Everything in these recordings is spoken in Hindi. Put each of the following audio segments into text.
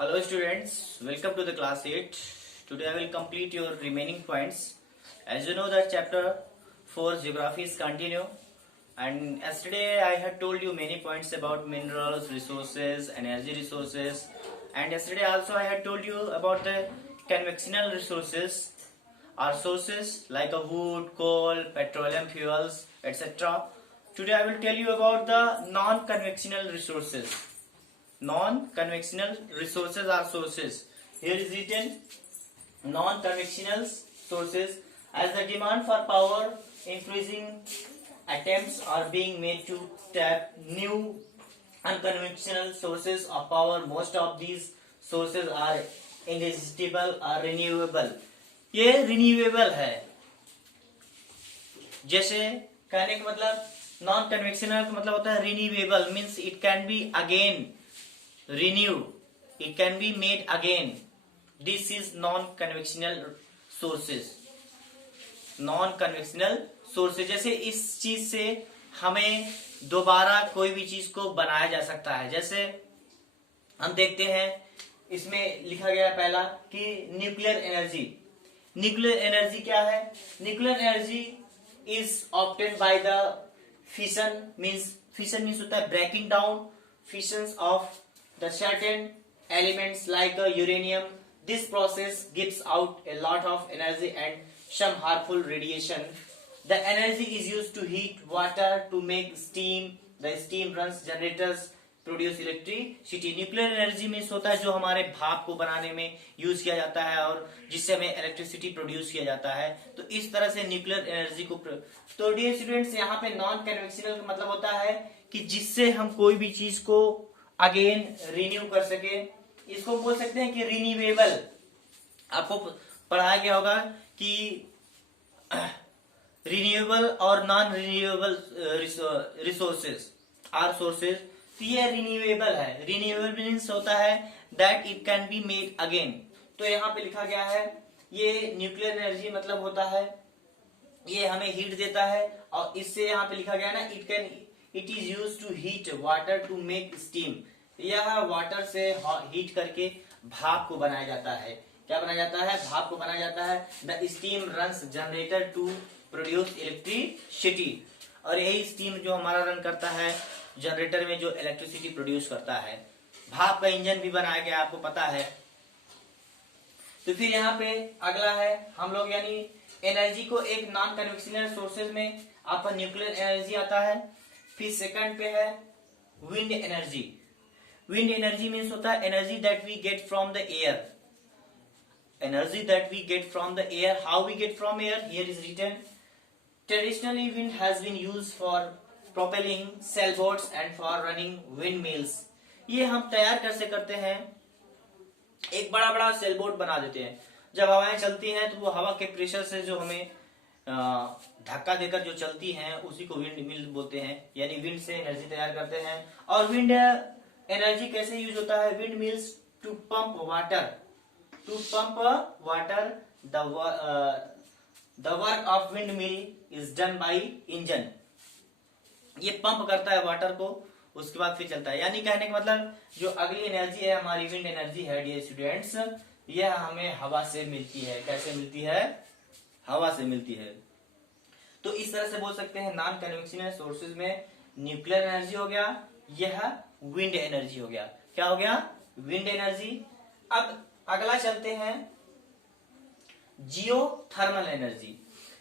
Hello students, welcome to the class 8. Today I will complete your remaining points. As you know that chapter 4 geography is continue, and yesterday I had told you many points about minerals, resources, energy resources, and yesterday also I had told you about the conventional resources or sources like a wood, coal, petroleum fuels, etc. Today I will tell you about the non-conventional resources. Non-conventional resources are sources. Here is written non-conventional sources. As the demand for power increasing, attempts are being made to tap new unconventional sources of power. Most of these sources are indigestible or renewable. ये रिन्यूएबल है. जैसे कहने का मतलब नॉन कन्वेक्शनल का मतलब होता है renewable, means it can be again renewed, it can be made again. This is non-conventional sources. Non-conventional sources जैसे इस चीज से हमें दोबारा कोई भी चीज को बनाया जा सकता है. जैसे हम देखते हैं इसमें लिखा गया पहला कि न्यूक्लियर एनर्जी. न्यूक्लियर एनर्जी क्या है? Nuclear energy is obtained by the fission means होता है breaking down fissions of the certain elements like uranium. This process gives out a lot of energy and some harmful radiation. The energy is used to heat water to make steam. The steam runs generators, produce electricity. Nuclear energy means होता है जो हमारे भाप को बनाने में यूज किया जाता है और जिससे हमें इलेक्ट्रिसिटी प्रोड्यूस किया जाता है. तो इस तरह से न्यूक्लियर एनर्जी को तो डियर स्टूडेंट्स यहाँ पे नॉन कन्वेक्शनल का मतलब होता है कि जिससे हम कोई भी चीज को अगेन रिन्यू कर सके. इसको बोल सकते हैं कि रिन्यूएबल. आपको पढ़ाया गया होगा कि रिन्यूएबल और non renewable resources are sources. तो ये रिन्यूएबल है. रिन्यूएबल मीन्स होता है that it can be made again. तो यहाँ पे लिखा गया है ये न्यूक्लियर एनर्जी मतलब होता है ये हमें हीट देता है और इससे यहाँ पे लिखा गया ना it is use to heat water to make steam. यह वाटर से हीट करके भाप को बनाया जाता है. क्या बनाया जाता है? भाप को बनाया जाता है. The steam runs generator to produce electricity. और यही स्टीम जो हमारा रन करता है जनरेटर में जो इलेक्ट्रिसिटी प्रोड्यूस करता है. भाप का इंजन भी बनाया गया आपको पता है. तो फिर यहाँ पे अगला है हम लोग यानी एनर्जी को एक नॉन कन्वेक्शनल सोर्सेज में आपका न्यूक्लियर एनर्जी आता है. फिर सेकंड पे है wind energy. Wind energy means होता है energy that we get from the air. Energy that we get from the air. How we get from air? Here is written traditionally wind has been used for propelling sailboats and for running wind mills. ये हम तैयार कैसे करते हैं? एक बड़ा बड़ा सेलबोट बना देते हैं. जब हवाएं चलती हैं तो वो हवा के प्रेशर से जो हमें धक्का देकर जो चलती हैं उसी को विंड मिल बोलते हैं. यानी विंड से एनर्जी तैयार करते हैं. और विंड एनर्जी कैसे यूज होता है? Wind mills to pump water. The work of wind mill is done by engine. ये पंप करता है वाटर को, उसके बाद फिर चलता है. यानी कहने का मतलब जो अगली एनर्जी है हमारी विंड एनर्जी है डियर स्टूडेंट्स, यह हमें हवा से मिलती है. कैसे मिलती है? हवा से मिलती है. तो इस तरह से बोल सकते हैं नॉन कन्वेक्शनल सोर्सेज में न्यूक्लियर एनर्जी हो गया, यह विंड एनर्जी हो गया. क्या हो गया? Wind energy. अब अगला चलते हैं geothermal energy.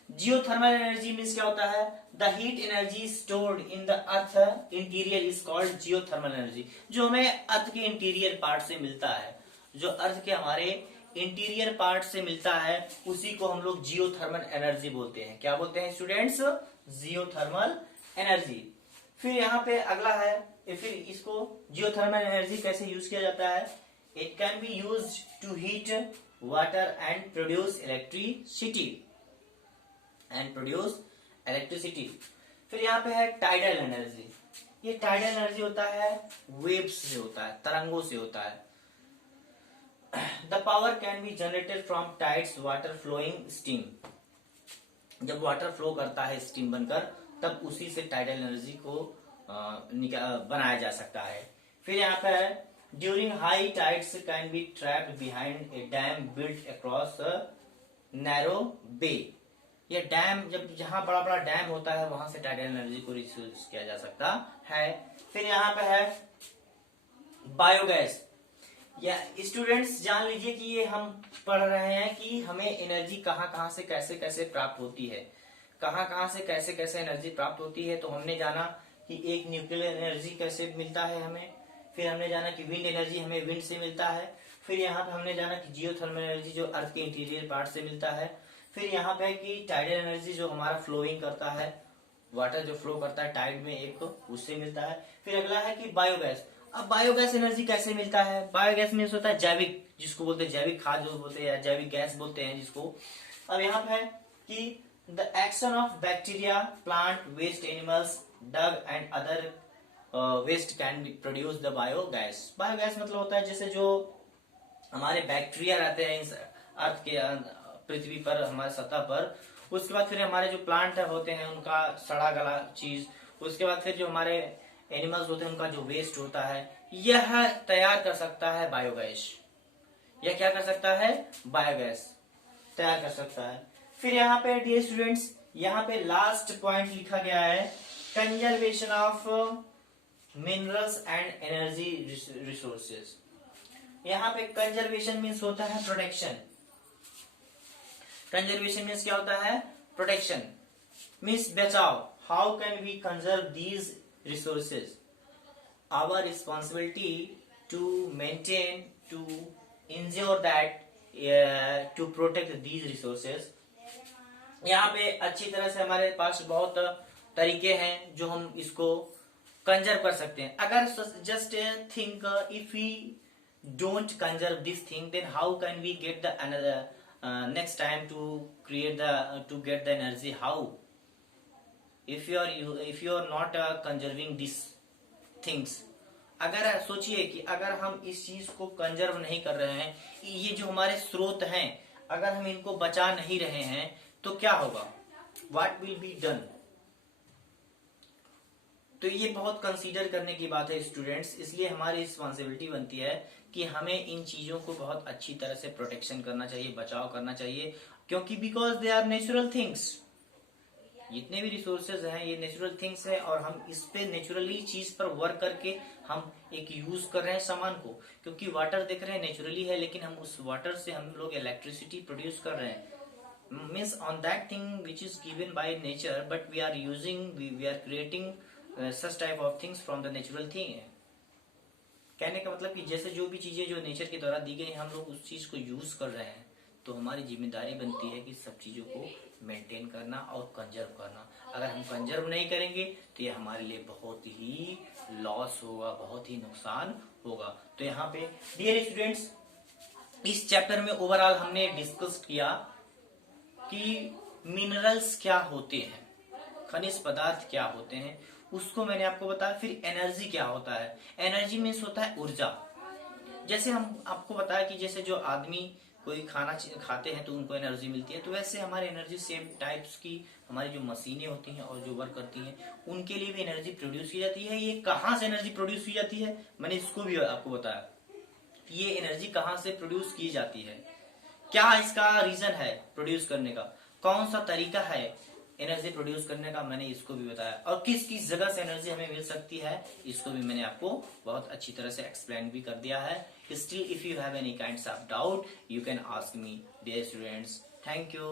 Geothermal energy means क्या होता है? The heat energy stored in the earth interior is called geothermal energy. जो हमें अर्थ के इंटीरियर पार्ट से मिलता है, जो अर्थ के हमारे इंटीरियर पार्ट से मिलता है उसी को हम लोग जियोथर्मल एनर्जी बोलते हैं. क्या बोलते हैं स्टूडेंट्स? Geothermal energy. फिर यहाँ पे अगला है फिर इसको जियोथर्मल एनर्जी कैसे यूज किया जाता है? It can be use to heat water and produce electricity. फिर यहाँ पे है टाइडल एनर्जी. ये टाइडल एनर्जी होता है वेव्स से होता है, तरंगों से होता है. The power can be generated from tides water flowing steam. जब वाटर फ्लो करता है स्टीम बनकर तब उसी से टाइडल एनर्जी को बनाया जा सकता है. फिर यहाँ पे है during high tides can be trapped behind a dam built across narrow bay. ये डैम, जब जहां बड़ा बड़ा डैम होता है वहां से टाइडल एनर्जी को रिसोर्स किया जा सकता है। फिर यहाँ पे है बायोगैस। या स्टूडेंट्स जान लीजिए कि ये हम पढ़ रहे हैं कि हमें एनर्जी कहाँ कहाँ से कैसे कैसे प्राप्त होती है, कहाँ कहाँ से कैसे कैसे एनर्जी प्राप्त होती है। तो हमने जाना कि एक न्यूक्लियर एनर्जी कैसे मिलता है हमें, फिर हमने जाना कि विंड एनर्जी हमें विंड से मिलता है, फिर यहाँ पे हमने जाना कि जियोथर्मल एनर्जी जो अर्थ के इंटीरियर पार्ट से मिलता है, फिर यहाँ पे कि टाइडल एनर्जी जो हमारा फ्लोइंग करता है, वाटर जो फ्लो करता है टाइड में एक, तो उससे मिलता है। फिर अगला है कि बायोगैस। अब बायोगैस एनर्जी कैसे मिलता है? बायोगैस मीन्स होता है जैविक, जिसको बोलते हैं जैविक खाद जो बोलते हैं, या जैविक गैस बोलते हैं जिसको। अब यहाँ पे है कि the action of bacteria, plant waste, animals, dung and other waste can produce the biogas. Biogas मतलब होता है जैसे जो हमारे बैक्टीरिया रहते हैं इस अर्थ के पृथ्वी पर, हमारे सतह पर, उसके बाद फिर हमारे जो प्लांट होते हैं उनका सड़ा गला चीज, उसके बाद फिर जो हमारे एनिमल्स होते हैं उनका जो वेस्ट होता है, यह तैयार कर सकता है बायोगैस। यह क्या कर सकता है? बायोगैस तैयार कर सकता है। फिर यहाँ पे डियर स्टूडेंट्स, यहाँ पे लास्ट पॉइंट लिखा गया है conservation of minerals and energy resources. यहाँ पे कंजर्वेशन मीन्स होता है प्रोटेक्शन। कंजर्वेशन मीन्स क्या होता है? प्रोटेक्शन मीन्स बचाव। How can we conserve these resources? Our responsibility to maintain, to ensure that to protect these resources। यहाँ पे अच्छी तरह से हमारे पास बहुत तरीके हैं जो हम इसको कंजर्व कर सकते हैं। अगर just think if we don't conserve this thing, then how can we get the another next time to create the to get the energy? How? if you are not conserving these things। अगर सोचिए कि अगर हम इस चीज को कंजर्व नहीं कर रहे हैं, ये जो हमारे स्रोत हैं अगर हम इनको बचा नहीं रहे हैं तो क्या होगा? What will be done? तो ये बहुत कंसीडर करने की बात है स्टूडेंट्स। इसलिए हमारी रिस्पॉन्सिबिलिटी बनती है कि हमें इन चीजों को बहुत अच्छी तरह से प्रोटेक्शन करना चाहिए, बचाव करना चाहिए, क्योंकि because they are natural things. जितने भी रिसोर्सेज हैं ये नेचुरल थिंग्स है, और हम इस पे नेचुरली चीज पर वर्क करके हम एक यूज कर रहे हैं सामान को। क्योंकि वाटर देख रहे हैं नेचुरली है, लेकिन हम उस वाटर से हम लोग इलेक्ट्रिसिटी प्रोड्यूस कर रहे हैं। Means on that thing which is given by nature, but we are using, we are creating such type of things from the natural thing. कहने का मतलब कि जैसे जो भी चीजें जो नेचर के द्वारा दी गई हम लोग उस चीज को यूज कर रहे हैं, तो हमारी जिम्मेदारी बनती है कि सब चीजों को मेंटेन करना और कंजर्व करना। अगर हम कंजर्व नहीं करेंगे तो ये हमारे लिए बहुत ही लॉस होगा, बहुत ही नुकसान होगा। तो यहाँ पे डियर स्टूडेंट्स, इस चैप्टर में ओवरऑल हमने डिस्कस किया कि मिनरल्स क्या होते हैं, खनिज पदार्थ क्या होते हैं, उसको मैंने आपको बताया। फिर एनर्जी क्या होता है? एनर्जी मीन्स होता है ऊर्जा। जैसे हम आपको बताया कि जैसे जो आदमी कोई खाना खाते हैं तो उनको एनर्जी मिलती है, तो वैसे हमारी एनर्जी सेम टाइप्स की हमारी जो मशीनें होती हैं और जो वर्क करती हैं उनके लिए भी एनर्जी प्रोड्यूस की जाती है। ये कहाँ से एनर्जी प्रोड्यूस की जाती है मैंने इसको भी आपको बताया, ये एनर्जी कहाँ से प्रोड्यूस की जाती है, क्या इसका रीजन है प्रोड्यूस करने का, कौन सा तरीका है एनर्जी प्रोड्यूस करने का, मैंने इसको भी बताया। और किस किस जगह से एनर्जी हमें मिल सकती है इसको भी मैंने आपको बहुत अच्छी तरह से एक्सप्लेन भी कर दिया है। Still, if you have any kinds of doubt, you can ask me, dear students. Thank you.